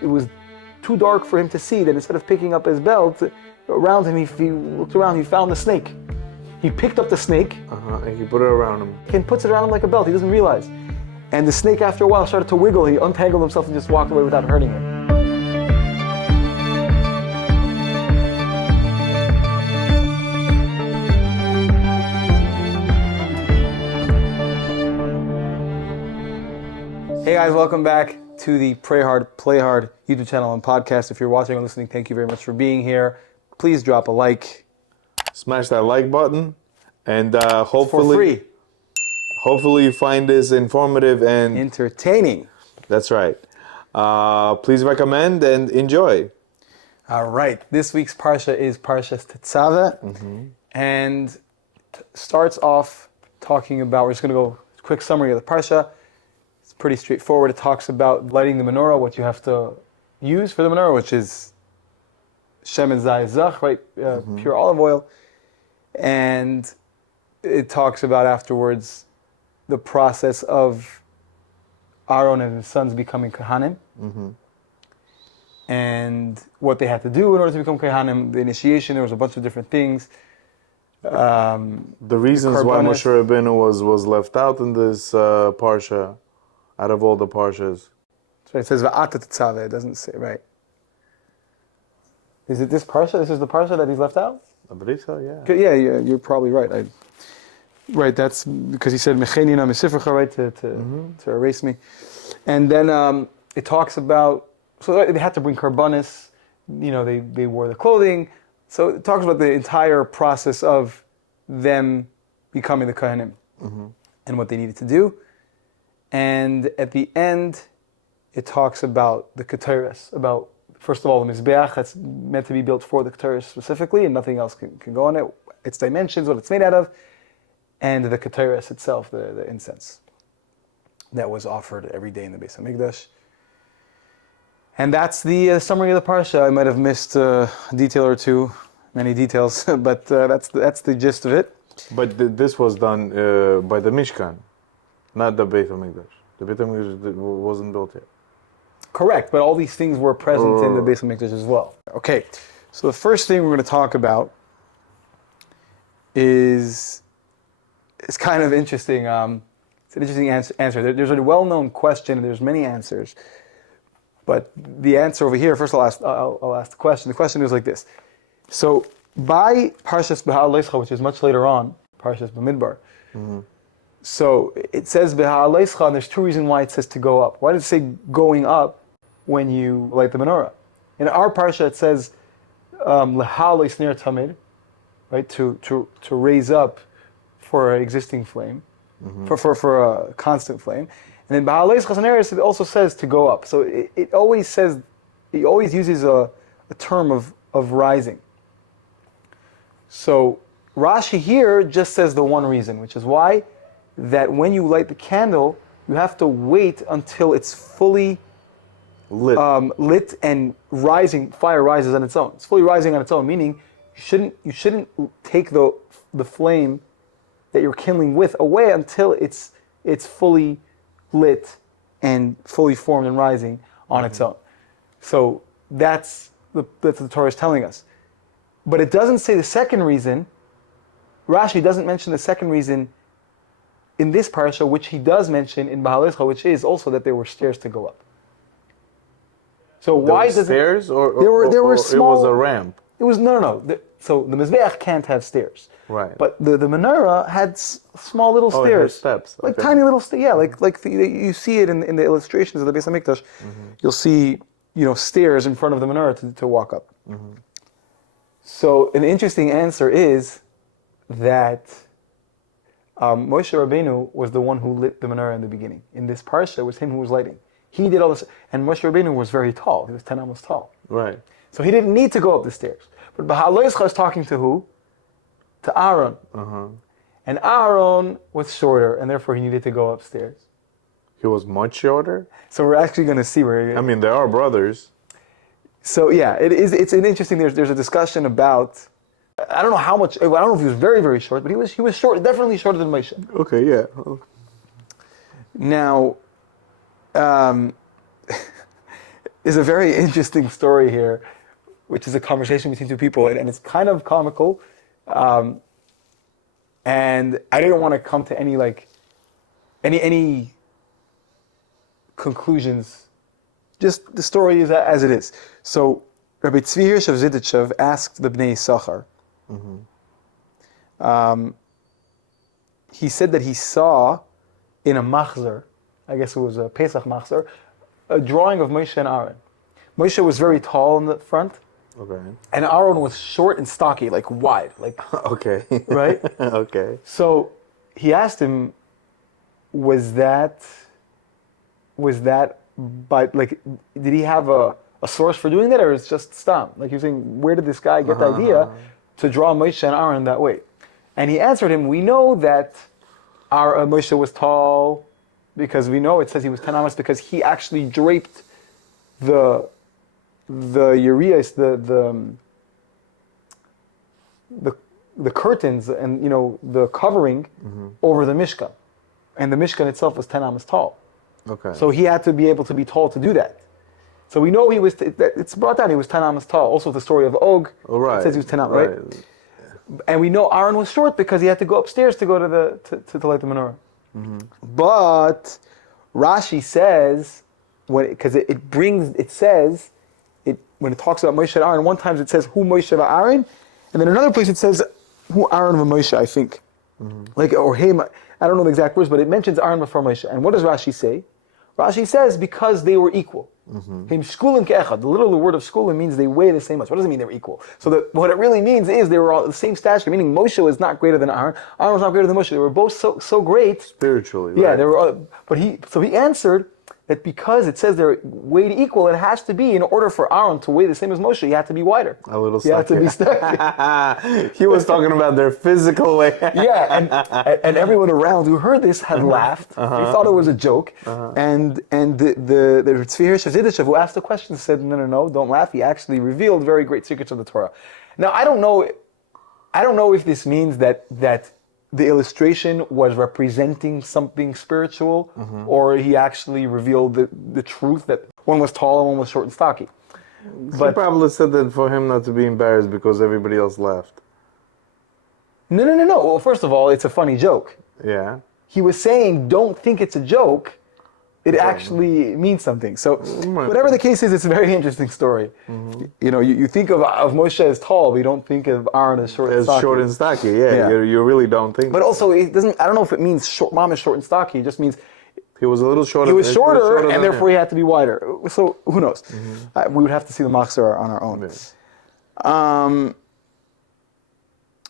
It was too dark for him to see, that instead of picking up his belt, around him, he looked around, he found the snake. He picked up the snake. And he put it around him. And puts it around him like a belt, he doesn't realize. And the snake, after a while, started to wiggle. He untangled himself and just walked away without hurting him. Hey guys, welcome back to the Pray Hard, Play Hard YouTube channel and podcast. If you're watching or listening, thank you very much for being here. Please drop a like. Smash that like button, and hopefully, For free. Hopefully you find this informative and Entertaining. That's right. Please recommend and enjoy. All right. This week's Parsha is Parshas Tetzaveh, and starts off talking about, we're just going to go quick summary of the Parsha. It's pretty straightforward. It talks about lighting the menorah, what you have to use for the menorah, which is shemen zayzach, right? Pure olive oil. And it talks about afterwards the process of Aaron and his sons becoming Kohanim, and what they had to do in order to become Kohanim, the initiation. There was a bunch of different things. The reasons why Moshe Rabbeinu was left out in this Parsha, out of all the Parshas. That's right. It says Va'ata Tetzaveh. It doesn't say, right. Is it this Parsha? This is the Parsha that he's left out? I believe so, yeah. Yeah, you're probably right. Right, that's because he said Mechenina Mesifrecha, right, to erase me. And then it talks about, so they had to bring karbanis, they wore the clothing. So it talks about the entire process of them becoming the Kohanim and what they needed to do. And at the end, it talks about the Keteris, about, first of all, the Mizbeach that's meant to be built for the Keteris specifically, and nothing else can go on it, its dimensions, what it's made out of, and the Keteris itself, the incense that was offered every day in the Beis HaMikdash. And that's the summary of the Parsha. I might have missed a detail or two, many details, but that's the gist of it. But this was done by the Mishkan, not the Beit HaMikdash. The Beit HaMikdash wasn't built yet. Correct, but all these things were present in the Beis HaMikdash as well. Okay, so the first thing we're going to talk about is kind of interesting. It's an interesting answer. There's a well-known question, and there's many answers. But the answer over here, first I'll ask the question. The question is like this. So by Parshas Beha'aleischa, which is much later on, Parshas Bamidbar, so it says Beha'aleischa, and there's two reasons why it says to go up. Why does it say going up when you light the menorah? In our Parsha it says Leha'aleis ner tamid, right, to raise up for an existing flame, for a constant flame. And then Beha'aleis Chasaneris, it also says to go up. So it always says, he always uses a term of rising. So Rashi here just says the one reason, which is why that when you light the candle, you have to wait until it's fully lit and rising. Fire rises on its own. It's fully rising on its own, meaning you shouldn't take the flame that you're kindling with away until it's fully lit and fully formed and rising on its own. So that's what the Torah is telling us. But it doesn't say the second reason. Rashi doesn't mention the second reason in this parsha, which he does mention in Beha'aleischa, which is also that there were stairs to go up. So why does stairs or there were small, it was a ramp? It was no. So the Mizbeach can't have stairs. Right. But the menorah had small little stairs. Steps. Like tiny little stairs. Yeah, like you see it in the illustrations of the Beis HaMikdash. You'll see, stairs in front of the menorah to walk up. So an interesting answer is that Moshe Rabbeinu was the one who lit the menorah in the beginning. In this parsha, it was him who was lighting. He did all this, and Moshe Rabbeinu was very tall. He was 10 amos tall. Right. So he didn't need to go up the stairs. But Beha'aleischa is talking to who? To Aaron. And Aaron was shorter, and therefore he needed to go upstairs. He was much shorter? So we're actually going to see where... I mean, they are brothers. So yeah, it's an interesting... There's a discussion about... I don't know how much... I don't know if he was very, very short, but he was short, definitely shorter than Moshe. Okay, yeah. is a very interesting story here, which is a conversation between two people, and it's kind of comical. And I didn't want to come to any conclusions. Just the story is as it is. So Rabbi Tzvi Hirsch of Zidichev asked the Bnei Yissachar. He said that he saw in a machzor, I guess it was a Pesach machzor, a drawing of Moshe and Aaron. Moshe was very tall in the front. Okay. And Aaron was short and stocky, like wide, like okay. right? Okay. So he asked him, was that by like, did he have a source for doing that, or it's just stam? Like he was saying, where did this guy get the idea to draw Moshe and Aaron that way? And he answered him, we know that our Moshe was tall because we know it says he was 10 amas because he actually draped the urias, the curtains and the covering over the Mishkan, and the Mishkan itself was 10 amas tall. Okay. So he had to be able to be tall to do that. So we know he was. It's brought down. He was 10 amas tall. Also, the story of Og right. It says he was 10 amas, right? And we know Aaron was short because he had to go upstairs to go to light the menorah. But Rashi says when it talks about Moshe and Aaron, one time it says who Moshe and Aaron, and then another place it says who Aaron and Moshe, I think. Or him, I don't know the exact words, but it mentions Aaron before Moshe. And what does Rashi say? Rashi says because they were equal. Him shkulim ke'echad. The literal word of shkulim means they weigh the same much. What does it mean they were equal? So what it really means is they were all the same stature, meaning Moshe was not greater than Aaron. Aaron was not greater than Moshe. They were both so great. Spiritually, yeah, right? They were. But he answered that because it says they're weighed equal, it has to be, in order for Aaron to weigh the same as Moshe, he had to be wider. A little He had to be stuck. He was talking about their physical weight. Yeah, and everyone around who heard this had laughed. They thought it was a joke. And the Tzvi Hirsch of Zidichev, who asked the question, said, no, don't laugh. He actually revealed very great secrets of the Torah. Now, I don't know if this means that the illustration was representing something spiritual, or he actually revealed the truth that one was tall and one was short and stocky. But he probably said that for him not to be embarrassed because everybody else laughed. No. Well, first of all, it's a funny joke. Yeah. He was saying, don't think it's a joke. It actually means something. So whatever the case is, it's a very interesting story. You think of Moshe as tall, but you don't think of Aaron as short and stocky. As short and stocky, yeah. You really don't think. But also, it doesn't. I don't know if it means mom is short and stocky. It just means he was a little shorter. He was shorter, and therefore he had to be wider. So who knows? We would have to see the machzor on our own. Yeah.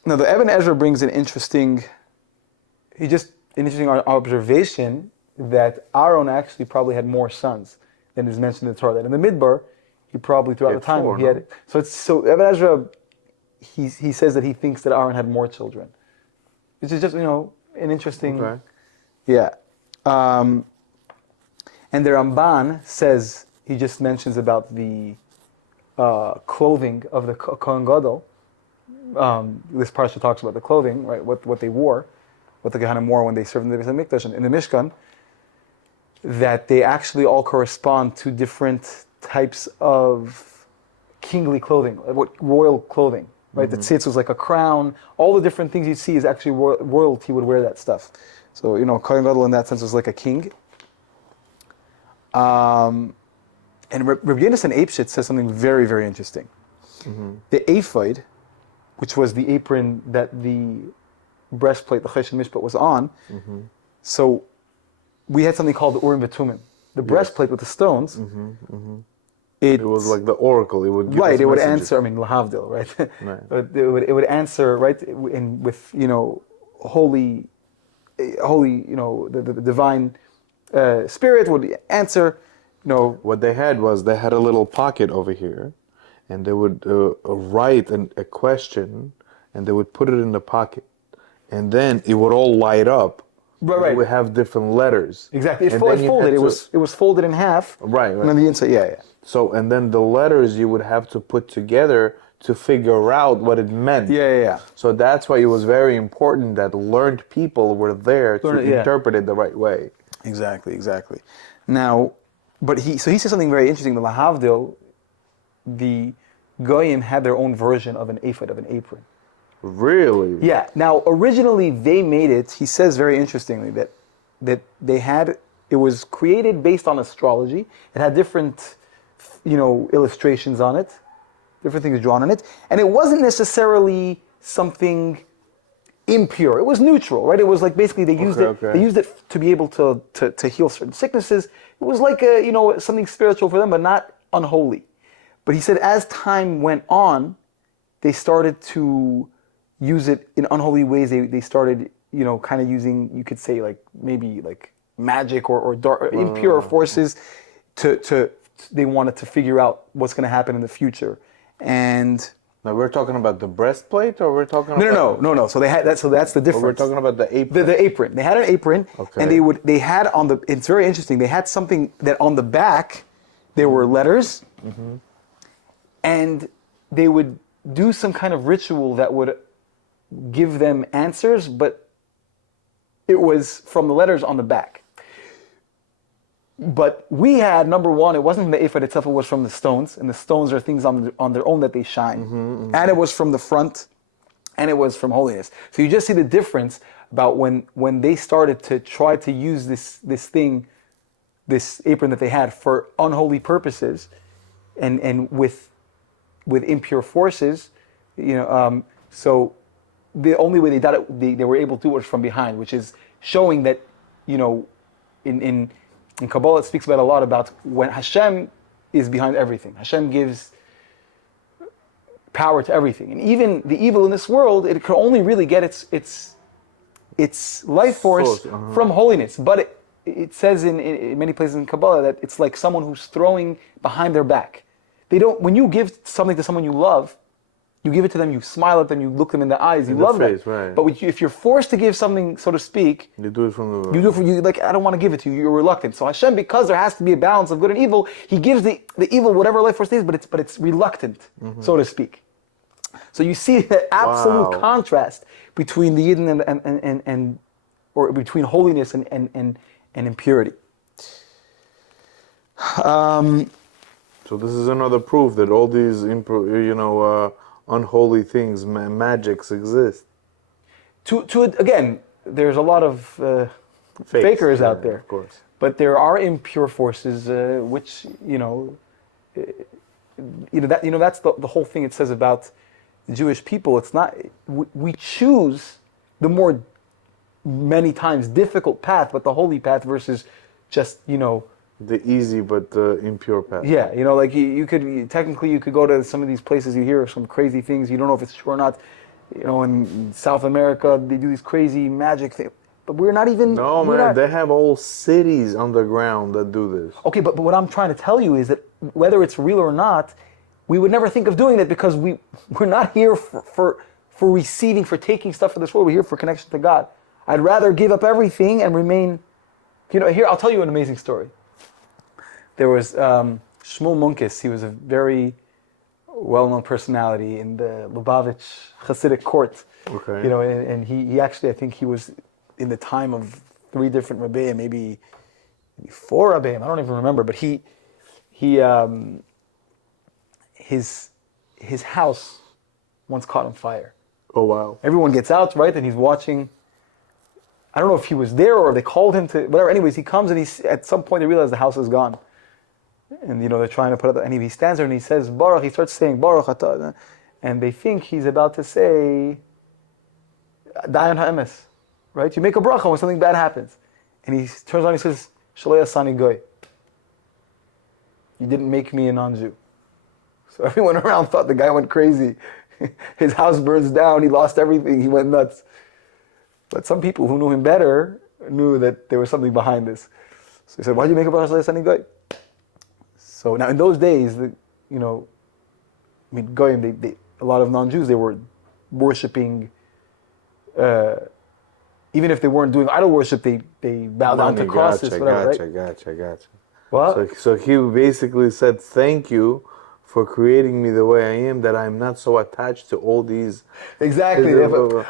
Now the Eben Ezra brings an interesting observation that Aaron actually probably had more sons than is mentioned in the Torah. That in the Midbar, he probably throughout the time he had. So Eben Ezra, he says that he thinks that Aaron had more children, which is just an interesting. Okay. Yeah. And the Ramban says, he just mentions about the clothing of the Kohen Gadol. This Parshah talks about the clothing, right? What they wore, what the Gehanim wore when they served in the Beis Hamikdash and in the Mishkan. That they actually all correspond to different types of kingly clothing, royal clothing, right? The tzitz was like a crown. All the different things you see is actually royalty would wear that stuff. So, Kohen Gadol in that sense was like a king. And Rabbi Yonasan Eipshitz says something very, very interesting. The ephod, which was the apron that the breastplate, the Chesed Mishpat, was on, so we had something called the Urim V'Tumim. The breastplate with the stones, it was like the oracle. It would give it would messages. answer, lahavdil, right? Right. But it would answer, right, with, holy, the divine spirit would answer, What they had was they had a little pocket over here, and they would write a question, and they would put it in the pocket, and then it would all light up. Right. It would have different letters. Exactly. It folded. It was folded in half. Right. And on the inside, yeah. So, and then the letters you would have to put together to figure out what it meant. Yeah. So that's why it was very important that learned people were there to interpret it the right way. Exactly. Now, But he says something very interesting. The Lahavdil, the Goyim had their own version of an ephod, of an apron. Really? Yeah. Now, originally they made it. He says very interestingly that they had, it was created based on astrology. It had different, illustrations on it, different things drawn on it, and it wasn't necessarily something impure. It was neutral, right? It was like basically they used it. They used it to be able to heal certain sicknesses. It was like something spiritual for them, but not unholy. But he said as time went on, they started to use it in unholy ways. They started, kind of using, you could say, like maybe like magic or dark, or impure forces to they wanted to figure out what's going to happen in the future. And now we're talking about the breastplate, or we're talking about no. So they had that. So that's the difference. We're talking about the apron. The apron. They had an apron, and they had on the. It's very interesting. They had something that on the back, there were letters, and they would do some kind of ritual that would give them answers, but it was from the letters on the back. But we had, number one, it wasn't from the ephod itself, it was from the stones, and the stones are things on their own that they shine. And it was from the front, and it was from holiness. So you just see the difference about when they started to try to use this apron that they had for unholy purposes, and with impure forces, so the only way they were able to do it was from behind, which is showing that, in Kabbalah, it speaks about a lot about when Hashem is behind everything. Hashem gives power to everything, and even the evil in this world, it can only really get its life force from holiness. But it says in many places in Kabbalah that it's like someone who's throwing behind their back. They don't. When you give something to someone you love, you give it to them, you smile at them, you look them in the eyes, you love them. Right. But if you're forced to give something, so to speak, you do it from the... You do it for you, like, I don't want to give it to you, you're reluctant. So Hashem, because there has to be a balance of good and evil, He gives the evil whatever life force is, but it's reluctant, so to speak. So you see the absolute contrast between the Yidden and or between holiness and impurity. So this is another proof that all these, unholy things, magics exist. Again, there's a lot of fakers out there, of course. But there are impure forces, which that's the whole thing. It says about the Jewish people. It's not we choose the more many times difficult path, but the holy path versus just the easy but impure path. Yeah, like you could technically go to some of these places, you hear some crazy things, you don't know if it's true or not. In South America, they do these crazy magic things, but we're not even. No, man, they have whole cities underground that do this. Okay, but what I'm trying to tell you is that whether it's real or not, we would never think of doing that because we're not here for receiving, for taking stuff from this world. We're here for connection to God. I'd rather give up everything and remain. Here I'll tell you an amazing story. There was Shmuel Munkes. He was a very well-known personality in the Lubavitch Hasidic court. Okay. And he actually, I think he was in the time of 3 different Rebbeim, maybe 4 Rebbeim. I don't even remember. But his house once caught on fire. Oh wow! Everyone gets out, right? And he's watching. I don't know if he was there or they called him to whatever. Anyways, he comes and at some point they realize the house is gone. And they're trying to put it, and he stands there and he says, Baruch, he starts saying, Baruch atah, and they think he's about to say, Dayan ha'emes, right? You make a bracha when something bad happens. And he turns around and he says, Shalei asani goy. You didn't make me a non-Jew. So everyone around thought the guy went crazy. His house burns down, he lost everything, he went nuts. But some people who knew him better knew that there was something behind this. So he said, why did you make a bracha Shalei asani goy? So now in those days, Goyim, they a lot of non-Jews, they were worshiping, even if they weren't doing idol worship, they bowed down to crosses, whatever, right? Gotcha. What? So he basically said thank you for creating me the way I am, that I'm not so attached to all these. Exactly.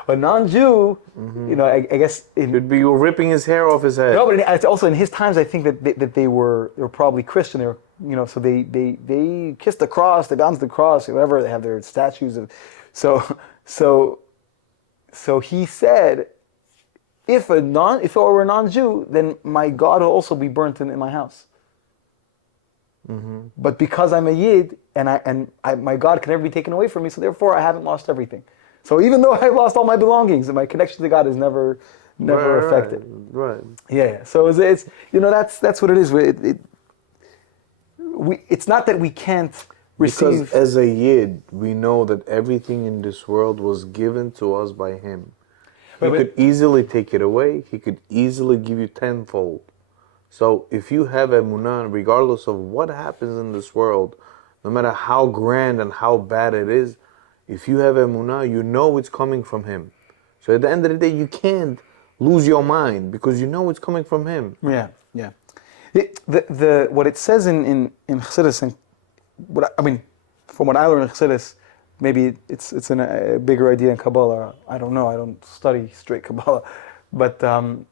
A non-Jew, I guess Could be ripping his hair off his head. no, but it's also in his times. I think that they were probably Christian. They were, so they kissed the cross, they bounced the cross, whatever. They have their statues of, so he said, if I were a non-Jew, then my God will also be burnt in my house. But because I'm a Yid and my God can never be taken away from me, so therefore I haven't lost everything. So even though I've lost all my belongings, my connection to God is never affected. Right. Yeah. So it's that's what it is. It's not that we can't receive. Because as a Yid, we know that everything in this world was given to us by Him. He could easily take it away. He could easily give you tenfold. So if you have emunah, regardless of what happens in this world, no matter how grand and how bad it is, if you have emunah, you know it's coming from Him. So at the end of the day, you can't lose your mind because you know it's coming from Him. Yeah. What it says in Chassidus, and from what I learned in Chassidus, maybe it's a bigger idea in Kabbalah. I don't know. I don't study straight Kabbalah, but it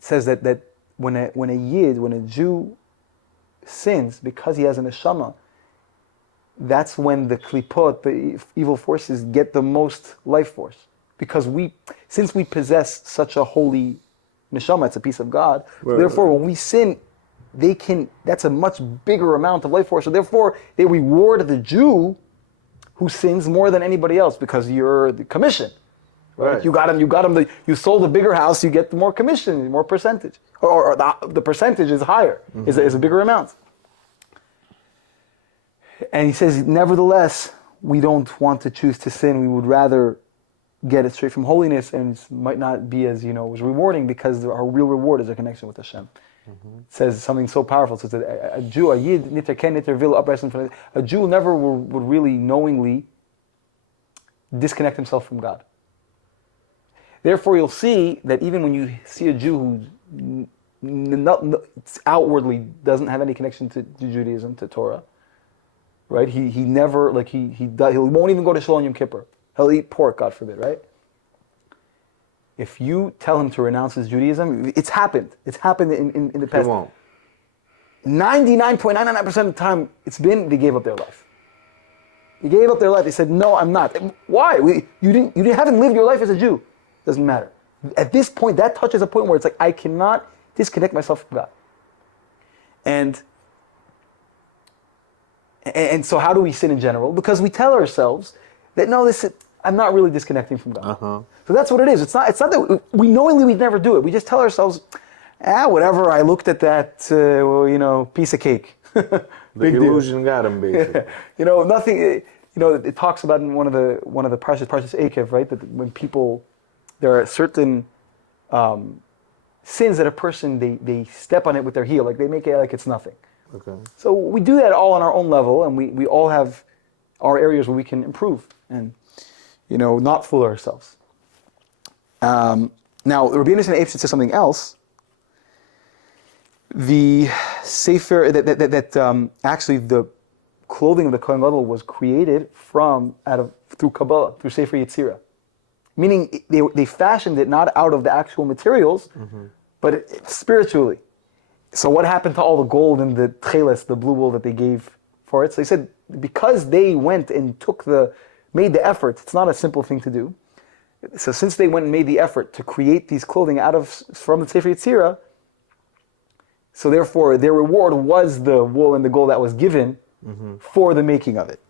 says that when a Yid, when a Jew sins because he has an neshama, that's when the klipot, the evil forces, get the most life force. Because since we possess such a holy neshama, it's a piece of God. So therefore, when we sin, that's a much bigger amount of life force. So therefore, they reward the Jew who sins more than anybody else because you're the commission. Right? You got him. You sold a bigger house. You get the more commission, more percentage, or the percentage is higher, is a bigger amount. And he says, nevertheless, we don't want to choose to sin. We would rather get it straight from holiness, and it might not be as as rewarding because our real reward is a connection with Hashem. It says something so powerful. It says that a Jew, a Yid, niter ken niter vil, upright in front of a Jew never would really knowingly disconnect himself from God. Therefore, you'll see that even when you see a Jew who outwardly doesn't have any connection to Judaism, to Torah, right? He never, he won't even go to Shalom Yom Kippur. He'll eat pork, God forbid, right? If you tell him to renounce his Judaism, it's happened. It's happened in the past. He won't. 99.999% of the time, they gave up their life. They gave up their life. They said, no, I'm not. Why? You haven't lived your life as a Jew. Doesn't matter. At this point, that touches a point where it's like, I cannot disconnect myself from God. And so how do we sin in general? Because we tell ourselves that, no, I'm not really disconnecting from God. So that's what it is. It's not that we knowingly we'd never do it. We just tell ourselves, whatever, I looked at that, piece of cake. The illusion got him, basically. Nothing, it talks about in one of the Parshas Eikev, right? That when there are certain sins that a person, they step on it with their heel, like they make it like it's nothing. Okay. So we do that all on our own level, and we all have our areas where we can improve and, not fool ourselves. Now, Rabbi Yonatan Epstein says something else. The sefer that actually the clothing of the Kohen Gadol was created through Kabbalah, through Sefer Yetzirah. Meaning they fashioned it not out of the actual materials, but spiritually. So what happened to all the gold and the tcheles, the blue wool that they gave for it? So he said, because they went and made the effort, it's not a simple thing to do. So since they went and made the effort to create these clothing from the Sefer Yetzirah, so therefore their reward was the wool and the gold that was given for the making of it.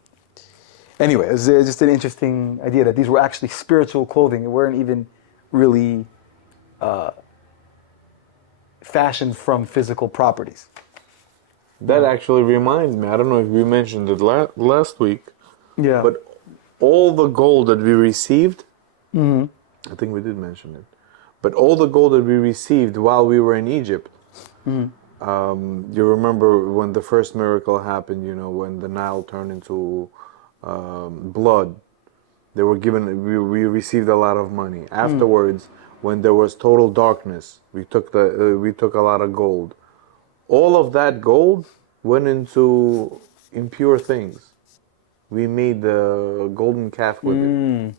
Anyway, it was just an interesting idea that these were actually spiritual clothing. They weren't even really fashioned from physical properties. That actually reminds me, I don't know if we mentioned it last week, but all the gold that we received, I think we did mention it, but all the gold that we received while we were in Egypt, you remember when the first miracle happened, when the Nile turned into blood, we received a lot of money. Afterwards, when there was total darkness, we took a lot of gold. All of that gold went into impure things. We made the golden calf with it.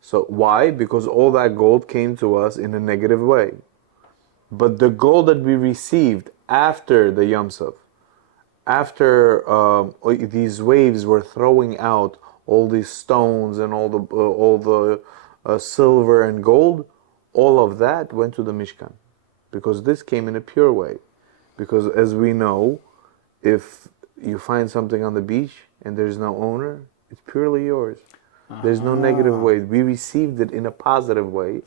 So why? Because all that gold came to us in a negative way. But the gold that we received after the Yom Sov, after these waves were throwing out all these stones and all the silver and gold, all of that went to the Mishkan, because this came in a pure way. Because as we know, if you find something on the beach and there's no owner, it's purely yours. There's no negative way. We received it in a positive way.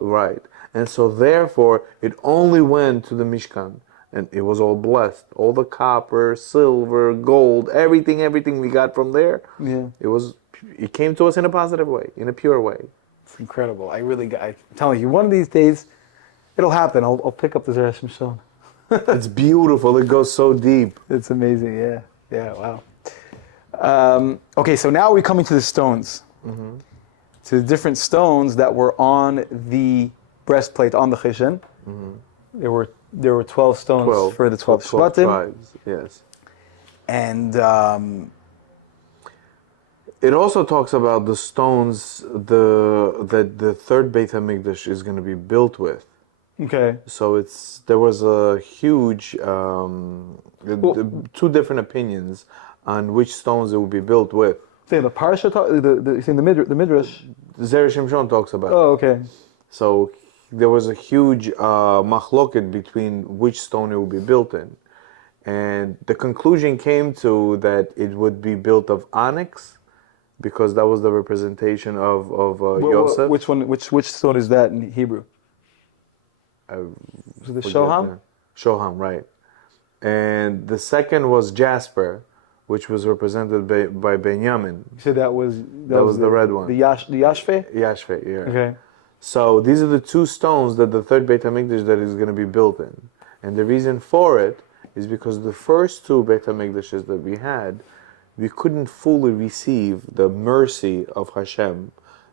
Right. And so therefore, it only went to the Mishkan. And it was all blessed. All the copper, silver, gold, everything we got from there. Yeah. It came to us in a positive way, in a pure way. It's incredible. I'm telling you, one of these days, it'll happen. I'll pick up the Zera Shimshon. It's beautiful. It goes so deep. It's amazing. Yeah. Yeah. Wow. Okay, so now we're coming to the stones. To the different stones that were on the breastplate on the Cheshen. There were 12 stones for the 12 Shvatim. Tribes, yes. And it also talks about the stones that the third Beit HaMikdash is going to be built with. Okay. So there was a huge two different opinions on which stones it will be built with. Say the Parshah, the Midrash. Zera Shimshon talks about. Oh, okay. So there was a huge machloket between which stone it would be built in. And the conclusion came to that it would be built of onyx, because that was the representation of Yosef. Which one? Which stone is that in Hebrew? Is it the Shoham? Shoham, right. And the second was jasper, which was represented by Benjamin. You said that was the red one. The Yashve? Yashve, yeah. Okay. So these are the two stones that the third Beit HaMikdash that is going to be built in. And the reason for it is because the first two Beit HaMikdashes that we had, we couldn't fully receive the mercy of Hashem,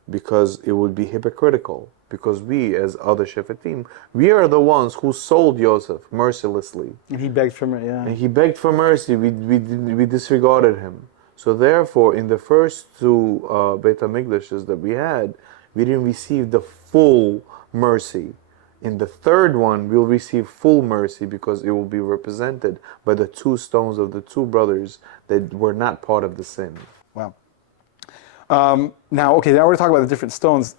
because it would be hypocritical. Because we, as other Shefatim, we are the ones who sold Yosef mercilessly. And he begged for mercy, yeah. And he begged for mercy. We disregarded him. So therefore, in the first two Beit HaMikdashes that we had, we didn't receive the full mercy. In the third one, we'll receive full mercy, because it will be represented by the two stones of the two brothers that were not part of the sin. Wow. Now we're talking about the different stones.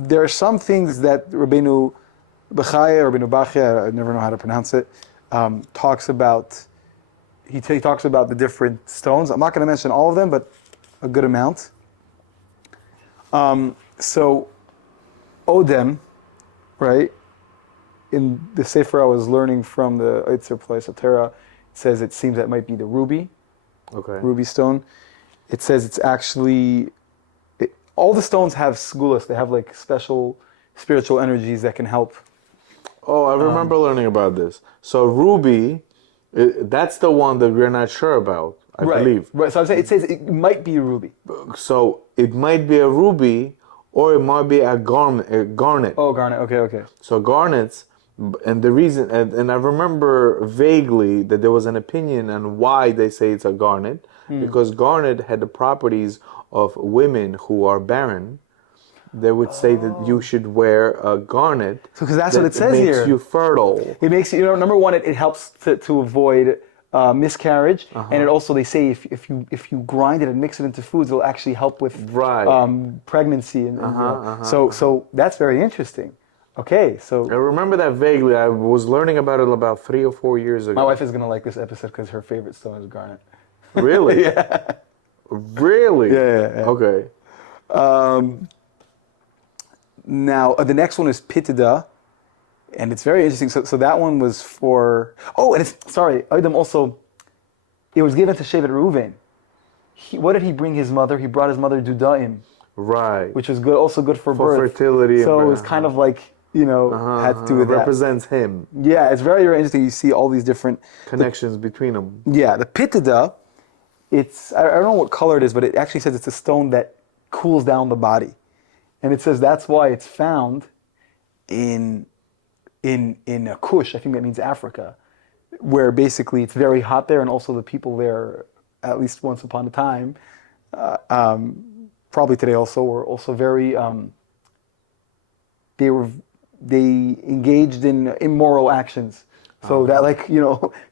There are some things that Rabbeinu Bachia, I never know how to pronounce it, talks about. He talks about the different stones. I'm not going to mention all of them, but a good amount. So, Odem, right? In the Sefer I was learning from the Eitzer Place Torah, it says it seems that might be the ruby. Okay. Ruby stone. It says it's actually. All the stones have sgulas. They have like special spiritual energies that can help. Oh, I remember learning about this. So ruby, that's the one that we're not sure about, I believe. Right. So I'm saying it says it might be a ruby. So it might be a ruby, or it might be a garnet. Oh, garnet. Okay. So garnets, and the reason, and I remember vaguely that there was an opinion on why they say it's a garnet, because garnet had the properties of women who are barren. They would say that you should wear a garnet. So because that's what it says here. It makes you fertile. It makes you, number one, it helps to avoid miscarriage, and it also, they say, if you grind it and mix it into foods, it'll actually help with pregnancy. So that's very interesting. Okay, so I remember that vaguely. I was learning about it about 3 or 4 years ago. My wife is gonna like this episode because her favorite stone is garnet. Really? Yeah. Really? Yeah. Okay. Now, the next one is Pitida, and it's very interesting. So that one was for... Oh, and Adam also... It was given to Shevet Reuven. What did he bring his mother? He brought his mother Dudaim. Right. Which was also good for birth. Fertility. So it was kind of like, had to do with that. Represents him. Yeah, it's very, very interesting. You see all these different... Connections between them. Yeah, the Pitida... I don't know what color it is, but it actually says it's a stone that cools down the body. And it says that's why it's found in Kush, I think that means Africa. where basically it's very hot there, and also the people there, at least once upon a time, probably today also, were also very. They were they engaged in immoral actions, so that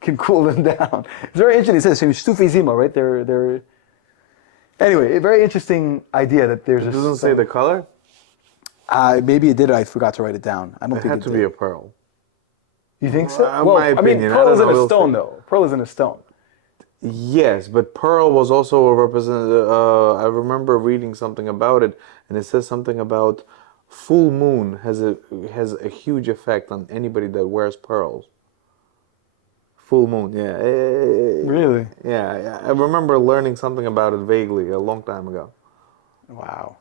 can cool them down. It's very interesting. It says "Shtufi zima," right? They're anyway. A very interesting idea that there's. It doesn't say the color. Maybe it did. I forgot to write it down. I don't think It had it to did. be a pearl. You think so? In my opinion, pearl isn't we'll a stone see. though. Pearl isn't a stone. Yes, but pearl was also a representative. I remember reading something about it, and it says something about full moon has a huge effect on anybody that wears pearls. Full moon, yeah. Really? Yeah, I remember learning something about it vaguely a long time ago. Wow.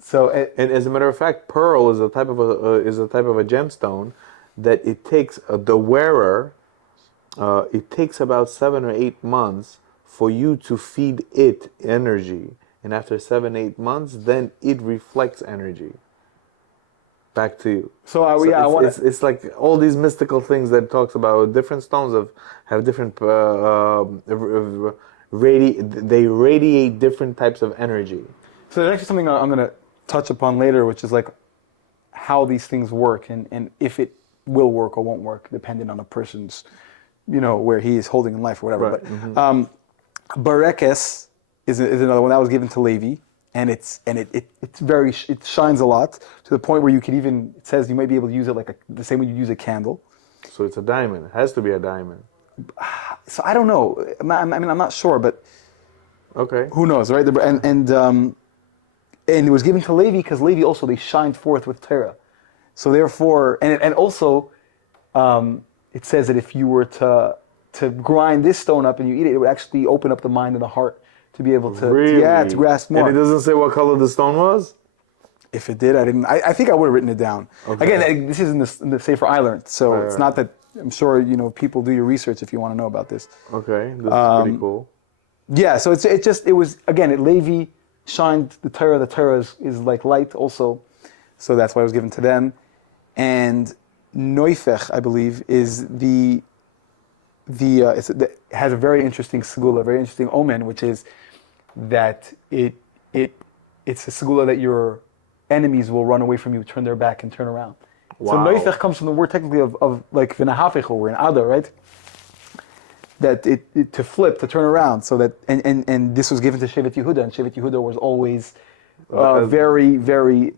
So, And as a matter of fact, pearl is a type of a gemstone that it takes the wearer. It takes about 7 or 8 months for you to feed it energy, and after 7-8 months, then it reflects energy back to you. It's like all these mystical things that talks about different stones have different they radiate different types of energy. So there's actually something I'm going to touch upon later, which is like how these things work and if it will work or won't work, depending on a person's, where he is holding in life or whatever. Right. But Barekes is another one that was given to Levi, and it shines a lot to the point where you could even, it says you might be able to use it like the same way you use a candle. So it's a diamond. It has to be a diamond. So I don't know. I mean, I'm not sure, but okay, who knows, right? And it was given to Levi because Levi also, they shined forth with Torah. So therefore, and also, it says that if you were to grind this stone up and you eat it, it would actually open up the mind and the heart to be able to, to grasp more. And it doesn't say what color the stone was? If it did, I didn't. I think I would have written it down. Okay. Again, this is in the Sefer I learned, so it's not that, I'm sure, people do your research if you want to know about this. Okay, this is pretty cool. Yeah, so it was, again, Levi shined the Torah is like light also, so that's why it was given to them. And Neufech, I believe, is it has a very interesting segula, very interesting omen, which is that it's a segula that your enemies will run away from you, turn their back, and turn around. Wow. So Neufech comes from the word technically of like v'nahafechu, or in Ada, right? That it to flip, to turn around, so that and this was given to Shevet Yehuda, and Shevet Yehuda was always very, very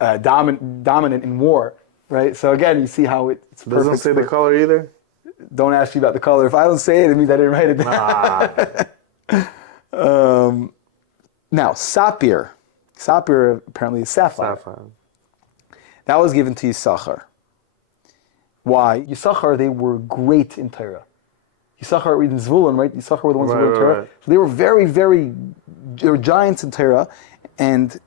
dominant in war, right? So again, you see how it's perfect. Doesn't say the color either. Don't ask me about the color. If I don't say it, it means I didn't write it down. Now, sapphire apparently is sapphire. That was given to Yisachar. Why? Yisachar, they were great in Torah. Yisachar, in Zvulun, right? Yisachar were the ones who wrote Torah. Right. So they were very, they were giants in Torah, and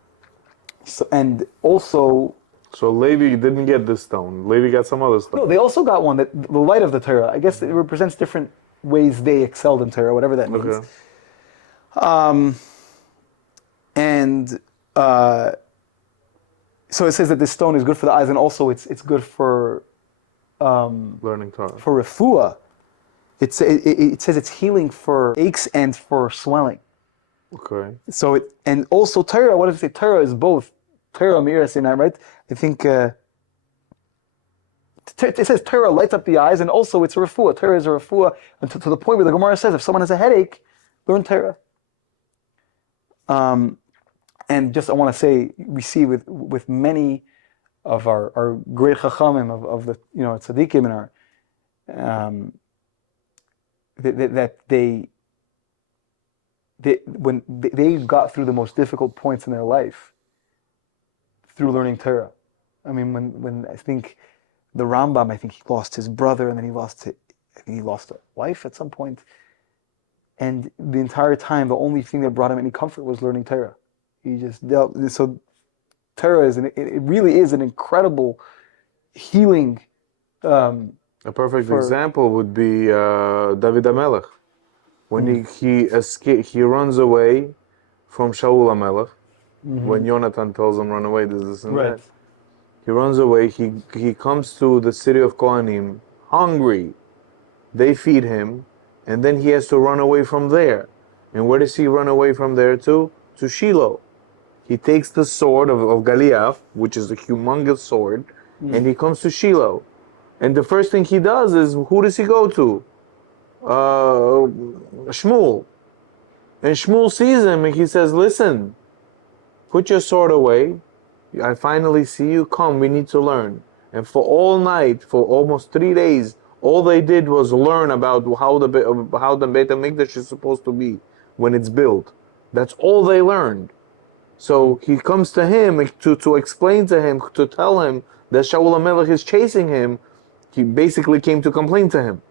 also. So Levi didn't get this stone. Levi got some other stone. No, they also got one, that the light of the Torah. I guess it represents different ways they excelled in Torah, whatever that means. Okay. So it says that this stone is good for the eyes, and also it's good for learning Torah. For refuah. It says it's healing for aches and for swelling. Okay. So and also Torah. What does it say? Torah is both Torah Mira Sinai, right? I think it says Torah lights up the eyes, and also it's a refuah. Torah is a refuah, and to the point where the Gemara says if someone has a headache, learn Torah. And just I want to say, we see with many of our great chachamim of the tzaddikim in our that when they got through the most difficult points in their life through learning Torah. I mean, when I think the Rambam, I think he lost his brother, and then he lost a wife at some point, and the entire time the only thing that brought him any comfort was learning Torah. He just dealt. So Torah it really is an incredible healing. A perfect example would be David HaMelech. When he runs away from Shaul HaMelech, when Yonatan tells him run away, this and that. He runs away. He comes to the city of Kohanim, hungry. They feed him, and then he has to run away from there. And where does he run away from there to? To Shiloh. He takes the sword of Goliath, which is a humongous sword, and he comes to Shiloh. And the first thing he does is, who does he go to? Shmuel. And Shmuel sees him and he says, listen, put your sword away. I finally see you. Come, we need to learn. And for all night, for almost 3 days, all they did was learn about how the Beit HaMikdash is supposed to be when it's built. That's all they learned. So he comes to him to explain to him, to tell him that Shaul HaMelech is chasing him. He basically came to complain to him.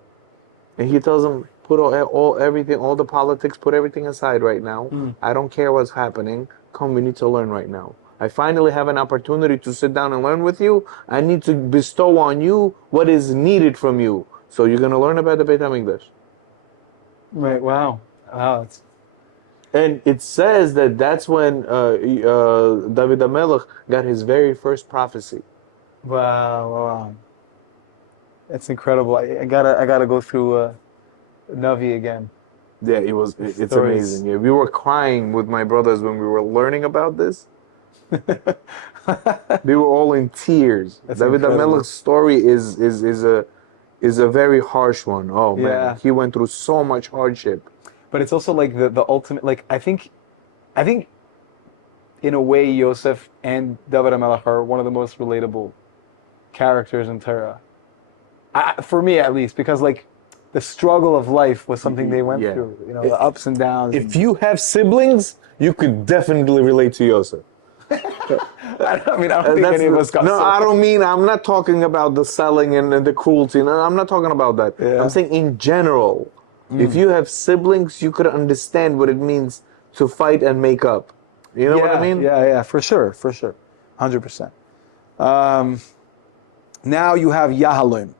And he tells him, put everything, all the politics, put everything aside right now. I don't care what's happening. Come, we need to learn right now. I finally have an opportunity to sit down and learn with you. I need to bestow on you what is needed from you. So you're going to learn about the Beit HaMikdash. Right, wow. Wow. And it says that that's when David HaMelech got his very first prophecy. Wow. That's incredible. I gotta go through Navi again. Yeah, it's amazing. Yeah, we were crying with my brothers when we were learning about this. They were all in tears. That's David HaMelech's story is a very harsh one. Oh man, he went through so much hardship. But it's also like the ultimate. Like I think, in a way, Yosef and David HaMelech are one of the most relatable characters in Torah. For me, at least, because like the struggle of life was something they went through. You know, the ups and downs. If you have siblings, you could definitely relate to Yosef. I don't think any of us got. No, I don't mean. I'm not talking about the selling and the cruelty. No, I'm not talking about that. Yeah. I'm saying in general. If you have siblings, you could understand what it means to fight and make up. You know what I mean? Yeah, for sure, 100%. Now you have Yahalom.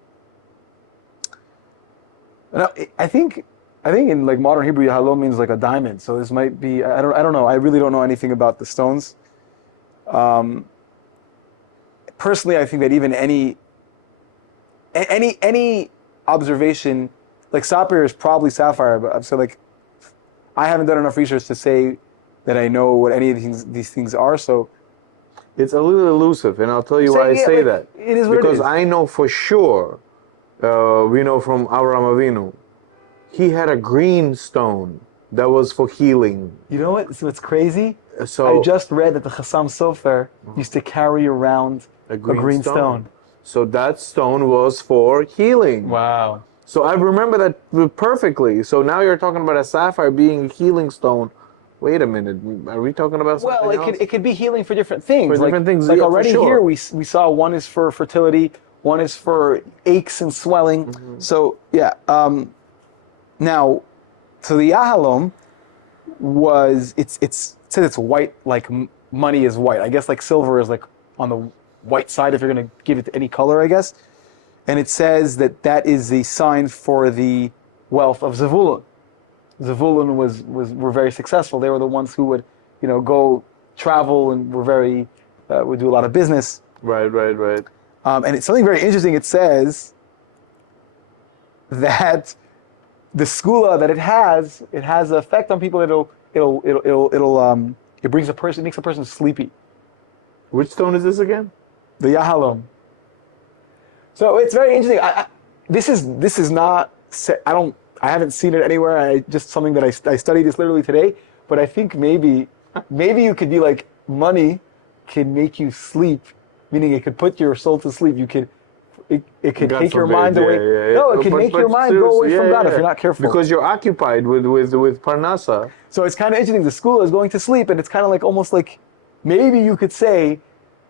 Now, I think in like modern Hebrew, Yahalom means like a diamond. So this might be. I don't know. I really don't know anything about the stones. Personally, I think that even any observation. Like sapphire is probably sapphire, but I'm saying like I haven't done enough research to say that I know what any of these things are. So it's a little elusive, and I'll tell you why I say that. It is what because it is. I know for sure. We know from Avraham Avinu, he had a green stone that was for healing. You know what? So it's crazy. So I just read that the Chassam Sofer used to carry around a green stone. So that stone was for healing. Wow. So I remember that perfectly. So now you're talking about a sapphire being a healing stone. Wait a minute. Are we talking about something else? It could be healing for different things. For different things, Like yeah, already for sure. here we saw one is for fertility, one is for aches and swelling. So yeah. Now, so the Yahalom was it says it's white like money is white. I guess like silver is like on the white side if you're going to give it any color, I guess. And it says that is the sign for the wealth of Zevulun. Zevulun were very successful. They were the ones who would, go travel and would do a lot of business. Right. And it's something very interesting. It says that the skula that it has an effect on people. It makes a person sleepy. Which stone is this again? The Yahalom. So it's very interesting. This is not. I haven't seen it anywhere. Just something that I studied this literally today. But I think maybe you could be like money can make you sleep, meaning it could put your soul to sleep. It could take your mind away. No, it could make your mind go away from God if you're not careful. Because you're occupied with Parnasa. So it's kind of interesting. The school is going to sleep, and it's kind of like almost like maybe you could say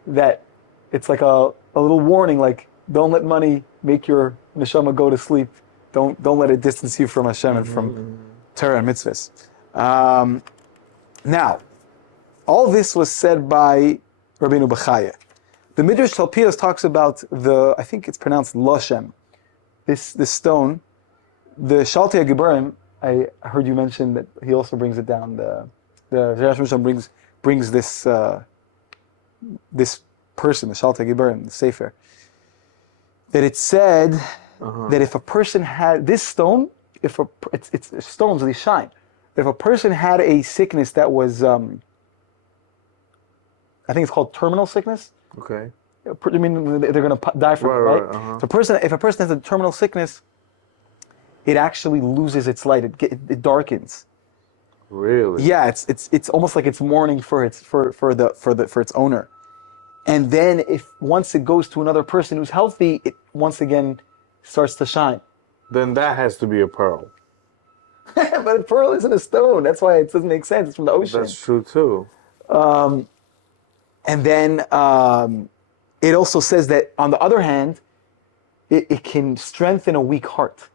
that it's like a little warning, like. Don't let money make your neshama go to sleep. Don't let it distance you from Hashem and from Torah and mitzvahs. Now, all this was said by Rabbeinu Bechaya. The Midrash Talpios talks about I think it's pronounced Loshem, this stone. The Shaltei HaGibarim, I heard you mention that he also brings it down. The Zerash Misham brings this person, the Shaltei HaGibarim, the Sefer. That it said that if a person had this stone, it's stones, they shine. If a person had a sickness that was, I think it's called terminal sickness. Okay. I mean, they're going to die from it, right? So if a person has a terminal sickness, it actually loses its light. It darkens. Really? Yeah, it's almost like it's mourning for its owner. And then once it goes to another person who's healthy, it once again starts to shine. Then that has to be a pearl. But a pearl isn't a stone. That's why it doesn't make sense. It's from the ocean. That's true too. And then it also says that, on the other hand, it can strengthen a weak heart.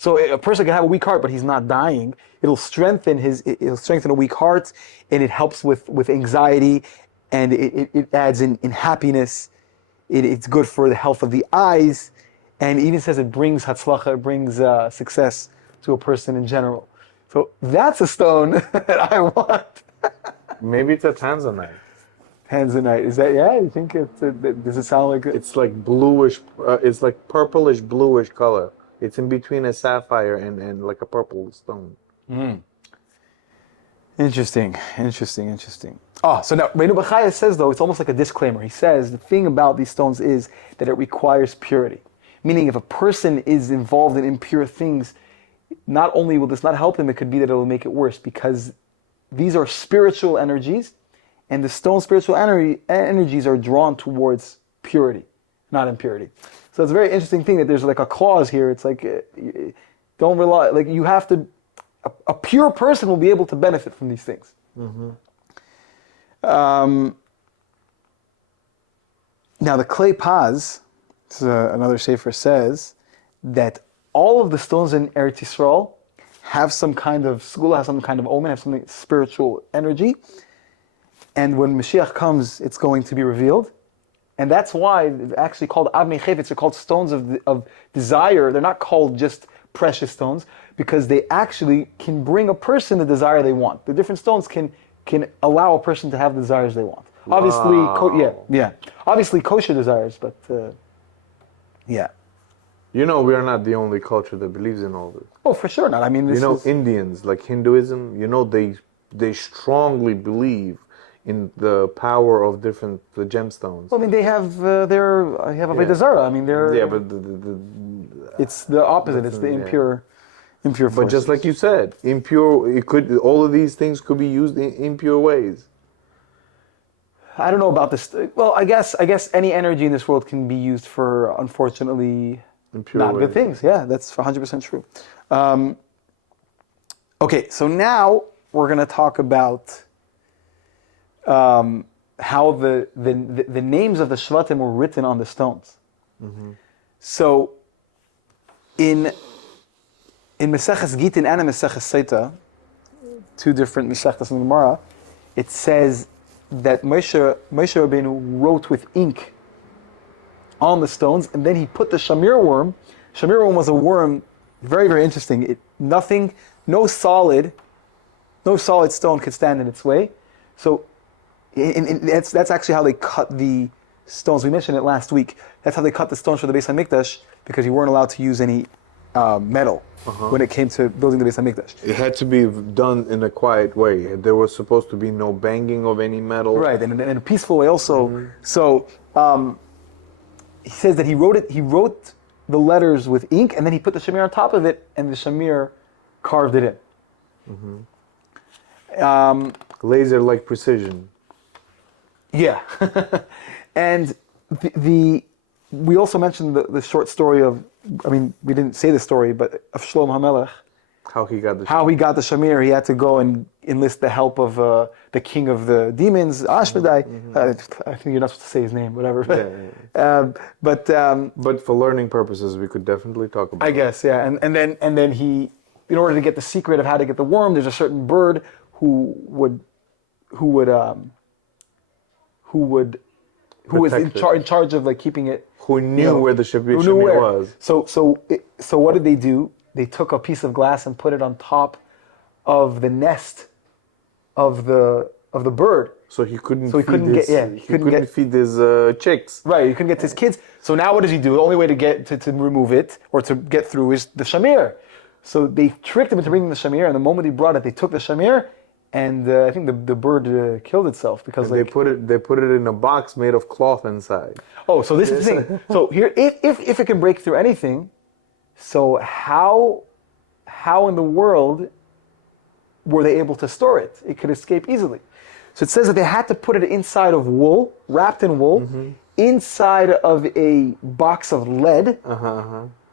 So a person can have a weak heart, but he's not dying. It'll strengthen a weak heart, and it helps with anxiety, and it adds in happiness. It's good for the health of the eyes, and it even says it brings hatzlacha, it brings success to a person in general. So that's a stone that I want. Maybe it's a tanzanite. Tanzanite, is that, yeah? You think does it sound like It's like bluish, it's like purplish bluish color. It's in between a sapphire and like a purple stone. Interesting. Oh, so now Reinu Bachaya says, though, it's almost like a disclaimer. He says the thing about these stones is that it requires purity. Meaning, if a person is involved in impure things, not only will this not help him, it could be that it will make it worse, because these are spiritual energies, and the stone spiritual energies are drawn towards purity, not impurity. So it's a very interesting thing that there's like a clause here. It's like, don't rely, like you have to, a pure person will be able to benefit from these things. Now the Clay Paz, this is another sefer, says that all of the stones in Eretz Yisrael have some kind of segula, have some kind of omen, have some spiritual energy. And when Mashiach comes, it's going to be revealed. And that's why they're actually called Avnei Chefetz, they're called stones of desire. They're not called just precious stones, because they actually can bring a person the desire they want. The different stones can allow a person to have the desires they want. Obviously, obviously kosher desires, but yeah. You know, we are not the only culture that believes in all this. Oh, for sure not. I mean, Indians, like Hinduism, they strongly believe in the power of the gemstones. Well, I mean, they have Avodah Zarah. I mean, they're... Yeah, but it's the opposite. It's the impure forces. But just like you said, all of these things could be used in impure ways. I don't know about this. Well, I guess any energy in this world can be used for, unfortunately, not good things. Yeah, that's 100% true. Okay, so now we're going to talk about how the names of the Shvatim were written on the stones. So in Maseches Gitin and in Maseches Seita, two different Masechtas in the Gemara, it says that Moshe Rabbeinu wrote with ink on the stones, and then he put the shamir worm. Shamir worm was a worm, very, very interesting. No solid stone could stand in its way. So that's actually how they cut the stones. We mentioned it last week. That's how they cut the stones for the Beis HaMikdash, because you weren't allowed to use any metal when it came to building the Beis HaMikdash. It had to be done in a quiet way. There was supposed to be no banging of any metal. Right, and in a peaceful way also. So he says that he wrote the letters with ink, and then he put the shamir on top of it, and the shamir carved it in. Laser-like precision. Yeah. And we also mentioned the short story of, I mean, we didn't say the story, but of Shlomo HaMelech. How he got the shamir. He had to go and enlist the help of the king of the demons, Ashmedai. I think you're not supposed to say his name, whatever. But for learning purposes, we could definitely talk about it. I guess, yeah. And then he, in order to get the secret of how to get the worm, there's a certain bird who was in charge of like keeping it. Who knew where the shamir was. So what did they do? They took a piece of glass and put it on top of the nest of the of the bird. So he couldn't. So he couldn't feed get- yeah, He he couldn't couldn't get- feed his chicks. Right, he couldn't get to his kids. So now what does he do? The only way to get to remove it or to get through is the shamir. So they tricked him into bringing the shamir, and the moment he brought it, they took the shamir, and I think the bird killed itself because They put it in a box made of cloth inside. Oh, so this is the thing. So here, if it can break through anything, so how in the world were they able to store it? It could escape easily. So it says that they had to put it inside of wool, wrapped in wool, inside of a box of lead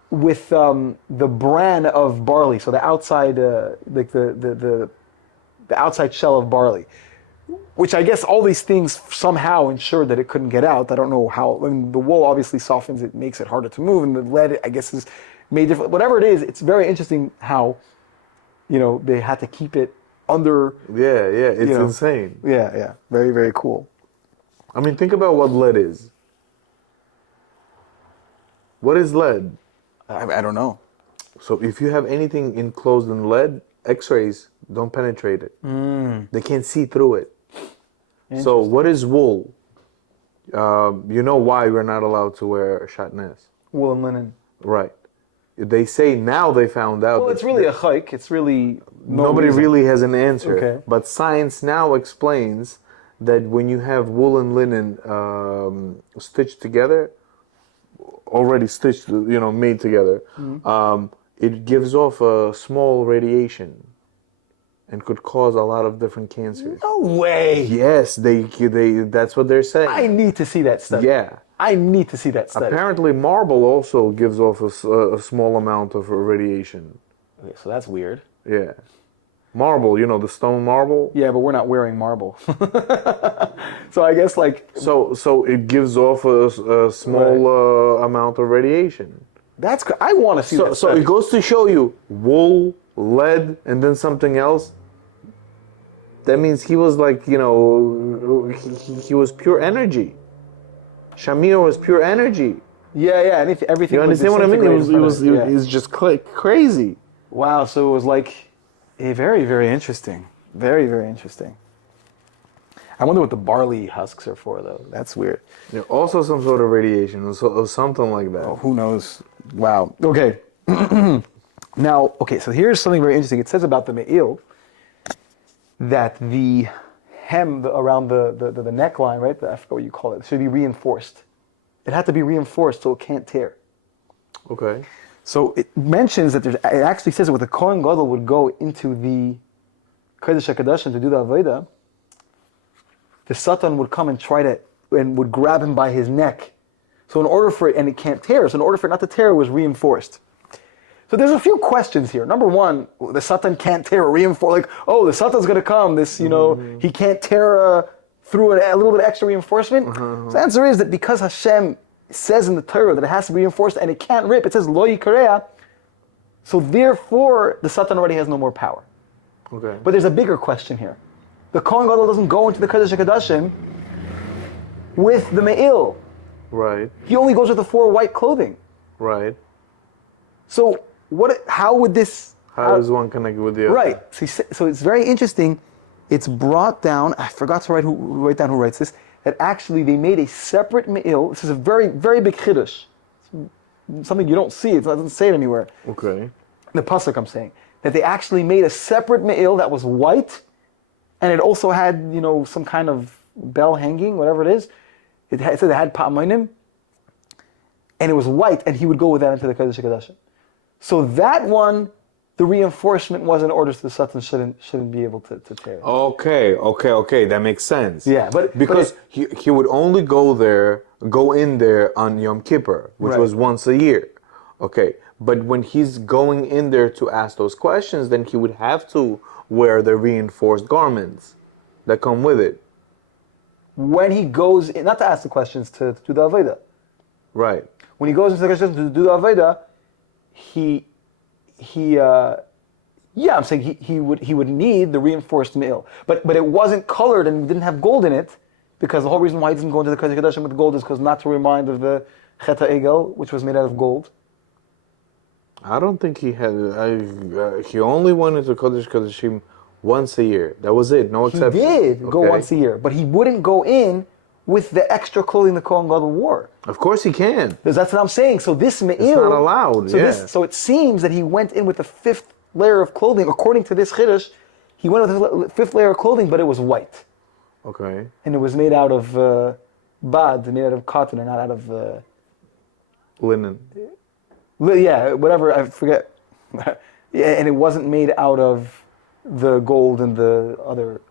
with the bran of barley. So the outside, like the outside shell of barley. Which I guess all these things somehow ensured that it couldn't get out. I don't know how. I mean, the wool obviously softens it, makes it harder to move, and the lead, I guess, is made different. Whatever it is, it's very interesting how, they had to keep it under. Yeah, it's insane. Yeah, very, very cool. I mean, think about what lead is. What is lead? I don't know. So if you have anything enclosed in lead, X-rays don't penetrate it. They can't see through it. So what is wool? You know why we're not allowed to wear shatnez. Wool and linen. Right. They say now they found out. Well, it's really a chayk. It's really nobody reason. really has an answer. Okay. But science now explains that when you have wool and linen stitched together, already stitched, made together, it gives off a small radiation and could cause a lot of different cancers. No way. Yes, they that's what they're saying. I need to see that study. Yeah. I need to see that study. Apparently, marble also gives off a small amount of radiation. Okay, so that's weird. Yeah. Marble, the stone marble. Yeah, but we're not wearing marble. So I guess So it gives off a small amount of radiation. I want to see that. So it goes to show you wool, lead, and then something else. That means he was like, he was pure energy. Shamir was pure energy. Yeah, and everything. You understand what I mean? He was just crazy. Wow, so it was like very, very interesting. Very, very interesting. I wonder what the barley husks are for, though. That's weird. Yeah, also some sort of radiation or something like that. Oh, who knows? Wow. Okay. Now, so here's something very interesting. It says about the me'il that the hem around the neckline, right? I forgot what you call it. Should be reinforced. It had to be reinforced so it can't tear. Okay. So it mentions that it actually says that when the Kohen Gadol would go into the Kodesh HaKadoshim to do the Avodah, the Satan would come and would grab him by his neck. So in order for it, and it can't tear, so in order for it not to tear, it was reinforced. So there's a few questions here. Number one, the Satan can't tear or reinforce, the Satan's going to come, he can't tear through a little bit of extra reinforcement. So the answer is that because Hashem says in the Torah that it has to be reinforced and it can't rip, it says lo yikareah, so therefore the Satan already has no more power. Okay. But there's a bigger question here. The Kohen Gadol doesn't go into the Kodesh HaKadoshim with the Me'il. Right. He only goes with the 4 white clothing. Right. So how would this... How is one connected with the other? Right. So it's very interesting. It's brought down, I forgot to write down who writes this, that actually they made a separate me'il. This is a very, very big chiddush. Something you don't see. It doesn't say it anywhere. Okay. The pasuk I'm saying. That they actually made a separate me'il that was white, and it also had, some kind of bell hanging, whatever it is. It said it had pa'amonim, and it was white, and he would go with that into the Kodesh HaKadoshim. So that one, the reinforcement was in order so the Satan shouldn't be able to tear it. Okay, that makes sense. Yeah, because he would only go in there on Yom Kippur, which was once a year. Okay, but when he's going in there to ask those questions, then he would have to wear the reinforced garments that come with it. When he goes in, not to ask the questions, to do the Avodah. Right. When he goes into the Kodesh to do the Avodah, I'm saying he would need the reinforced me'il. But it wasn't colored and didn't have gold in it, because the whole reason why he doesn't go into the Kodesh HaKadoshim with gold is because not to remind of the Chet HaEgel, which was made out of gold. I don't think he had. He only went into Kodesh HaKadoshim Once a year. That was it. No He exception. did go once a year, but he wouldn't go in with the extra clothing the Kohen Gadol wore. Of course he can. Because that's what I'm saying. So this me'il... It's not allowed, So it seems that he went in with the fifth layer of clothing. According to this Chiddush, he went with the fifth layer of clothing, but it was white. Okay. And it was made out of bad, made out of cotton, and not out of... Linen. Yeah, whatever, I forget. Yeah, and it wasn't made out of the gold and the other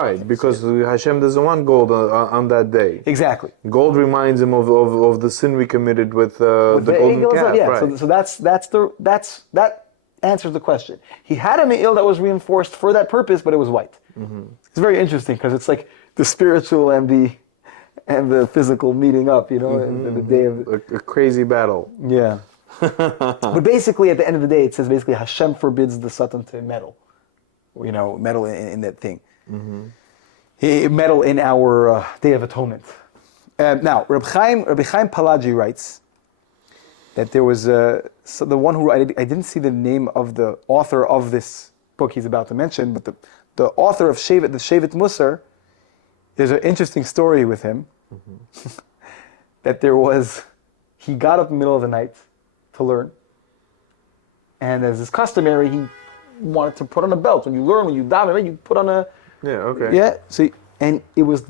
Right, things. because Hashem doesn't want gold on that day. Exactly. Gold reminds him of the sin we committed with the golden calf. Yeah, right. so that answers the question. He had a me'il that was reinforced for that purpose, but it was white. Mm-hmm. It's very interesting because it's like the spiritual and the physical meeting up, and the day of a crazy battle. Yeah. But basically, at the end of the day, it says basically Hashem forbids the Satan to meddle. Meddle in that thing. Mm-hmm. He meddle in our Day of Atonement. Now, Reb Chaim Palaji writes that there was the one who I didn't see the name of the author of this book he's about to mention, but the author of the Shevet Musar. There's an interesting story with him. Mm-hmm. That he got up in the middle of the night to learn, and as is customary, he wanted to put on a belt. When you learn, when you daven, you put on a... Yeah, okay. Yeah, and it was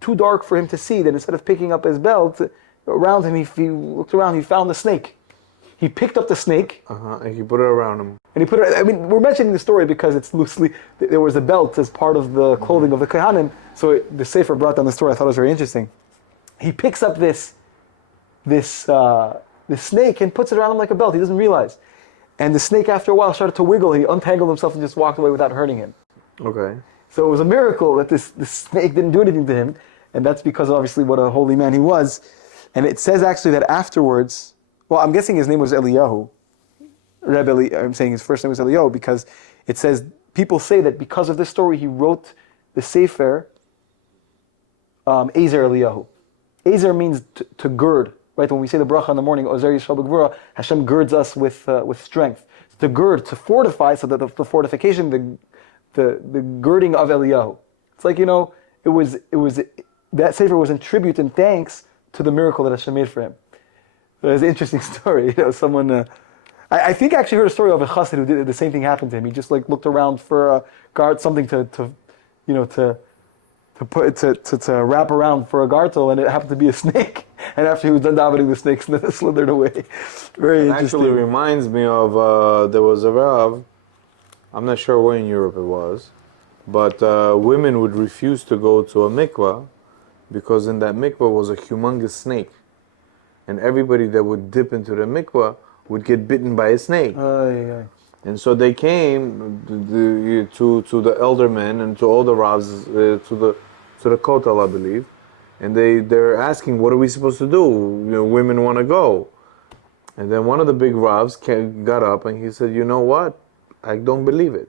too dark for him to see, that instead of picking up his belt, around him, he looked around, he found the snake. He picked up the snake. And he put it around him. And he put it, we're mentioning the story because it's loosely, there was a belt as part of the clothing of the Kohanim, so the Sefer brought down the story. I thought it was very interesting. He picks up this snake and puts it around him like a belt. He doesn't realize. And the snake, after a while, started to wiggle. He untangled himself and just walked away without hurting him. Okay. So it was a miracle that this snake didn't do anything to him. And that's because, obviously, what a holy man he was. And it says, actually, that afterwards... Well, I'm guessing his name was Eliyahu. I'm saying his first name was Eliyahu because it says... People say that because of this story, he wrote the Sefer Ezer Eliyahu. Ezer means to gird. Right, when we say the bracha in the morning, Ozer Yishal B'Gvura, Hashem girds us with strength. To gird, to fortify, so that the fortification, the girding of Eliyahu. It's like, it was that sefer was in tribute and thanks to the miracle that Hashem made for him. It was an interesting story. Someone, I think I actually heard a story of a chassid who did the same thing happened to him. He just looked around for a guard, something to wrap around for a gartel, and it happened to be a snake. And after he was done davening, the snake slithered away. Very interesting. Actually reminds me of, there was a Rav, I'm not sure where in Europe it was, but women would refuse to go to a mikvah because in that mikvah was a humongous snake. And everybody that would dip into the mikvah would get bitten by a snake. And so they came to the elder men and to all the Ravs, to the Kotel, I believe. And they're asking, what are we supposed to do? Women want to go. And then one of the big Ravs got up and he said, you know what? I don't believe it.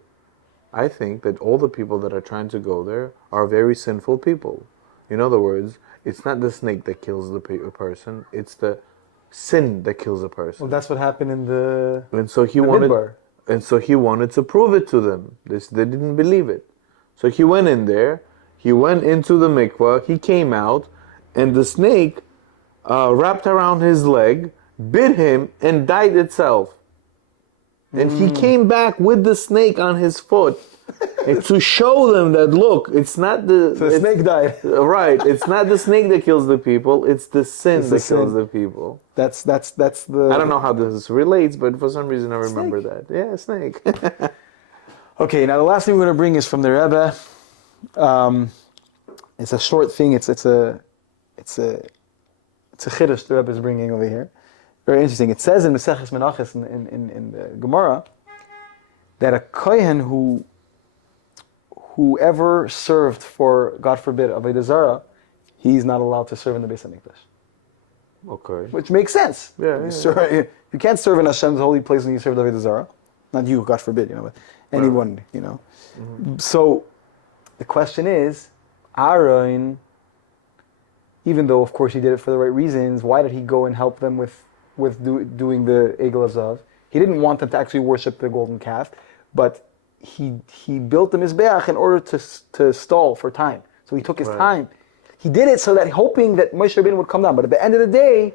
I think that all the people that are trying to go there are very sinful people. In other words, it's not the snake that kills the person, it's the sin that kills a person. Well, that's what happened in the Midbar. And so he wanted to prove it to them. They didn't believe it. So he went in there. He went into the mikvah, he came out, and the snake wrapped around his leg, bit him, and died itself. And he came back with the snake on his foot to show them that, look, it's not the snake died. Right, it's not the snake that kills the people, it's the sin that kills the people. That's the... I don't know how this relates, but for some reason I remember that. Yeah, snake. Okay, now the last thing we're going to bring is from the Rebbe. It's a short thing. It's a chiddush the Rebbe is bringing over here. Very interesting. It says in Maseches Menachos in the Gemara that a kohen whoever served for, God forbid, Avodah Zarah, he's not allowed to serve in the Beis Hamikdash. Okay. Which makes sense. Yeah. You can't serve in Hashem's holy place when you serve the Avodah Zarah. Not you, God forbid, but anyone, Mm-hmm. So the question is, Aaron, even though of course he did it for the right reasons, why did he go and help them with doing the Egel Azav? He didn't want them to actually worship the golden calf, but he built the Mizbeach in order to stall for time. So he took his time. He did it so that hoping that Moshe Rabbeinu would come down. But at the end of the day,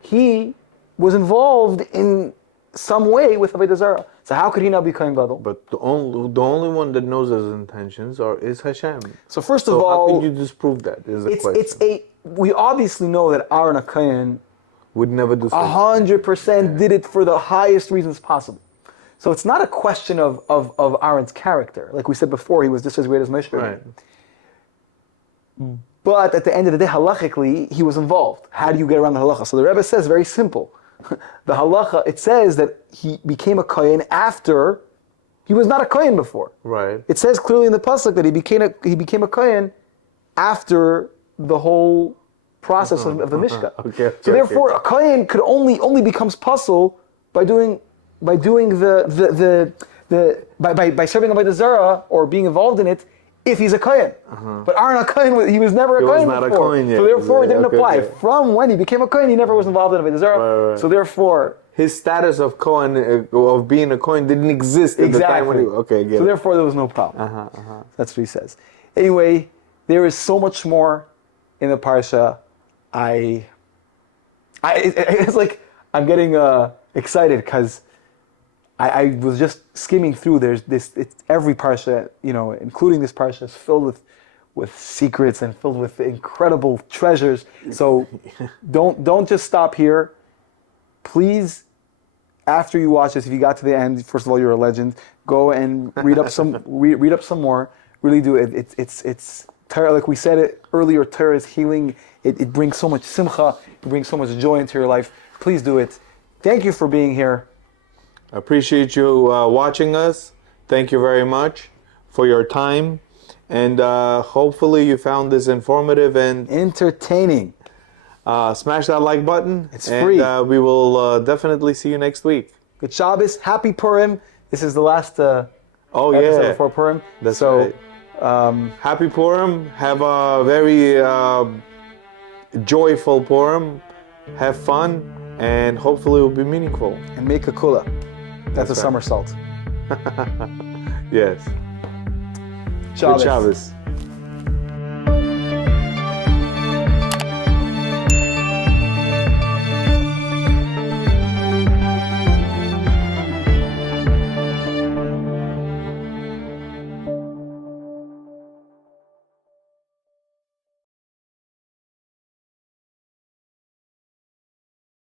he was involved in some way with Avodah Zarah. So how could he not be Kohen Gadol? But the only one that knows his intentions is Hashem. So first of all, how can you disprove that? Is the question. We obviously know that Aaron HaKohen would never do 100% did it for the highest reasons possible. So it's not a question of Aaron's character. Like we said before, he was just as great as Moshe Rabbeinu. But at the end of the day, halachically, he was involved. How do you get around the halacha? So the Rebbe says, very simple. The halacha, it says that he became a kohen after, he was not a kohen before. Right. It says clearly in the pasuk that he became a kohen after the whole process of the Mishkan. So therefore, a kohen could only becomes puzzle by serving Avodah Zarah or being involved in it, if he's a kohen. But Aaron HaKohen, he was never a kohen before. A kohen yet. So therefore, it didn't apply. From when he became a kohen, he never was involved in Avodah Zarah. So therefore, his status of kohen, of being a kohen, didn't exist at the time when he. Okay, get so therefore, there was no problem. That's what he says. Anyway, there is so much more in the parsha. It's like I'm getting excited because I was just skimming through. There's every parsha, including this parsha, is filled with secrets and filled with incredible treasures. So don't just stop here. Please, after you watch this, if you got to the end, first of all, you're a legend. Go and read up some read up some more. Really do it. It's Torah, like we said it earlier. Torah is healing. It brings so much simcha. It brings so much joy into your life. Please do it. Thank you for being here. I appreciate you watching us. Thank you very much for your time. And hopefully you found this informative and entertaining. Smash that like button. It's free. And we will definitely see you next week. Good Shabbos. Happy Purim. This is the last episode before Purim. That's right. Happy Purim. Have a very joyful Purim. Have fun. And hopefully it will be meaningful. And make a kula. That's a somersault. Yes. Shabbos. Good Shabbos.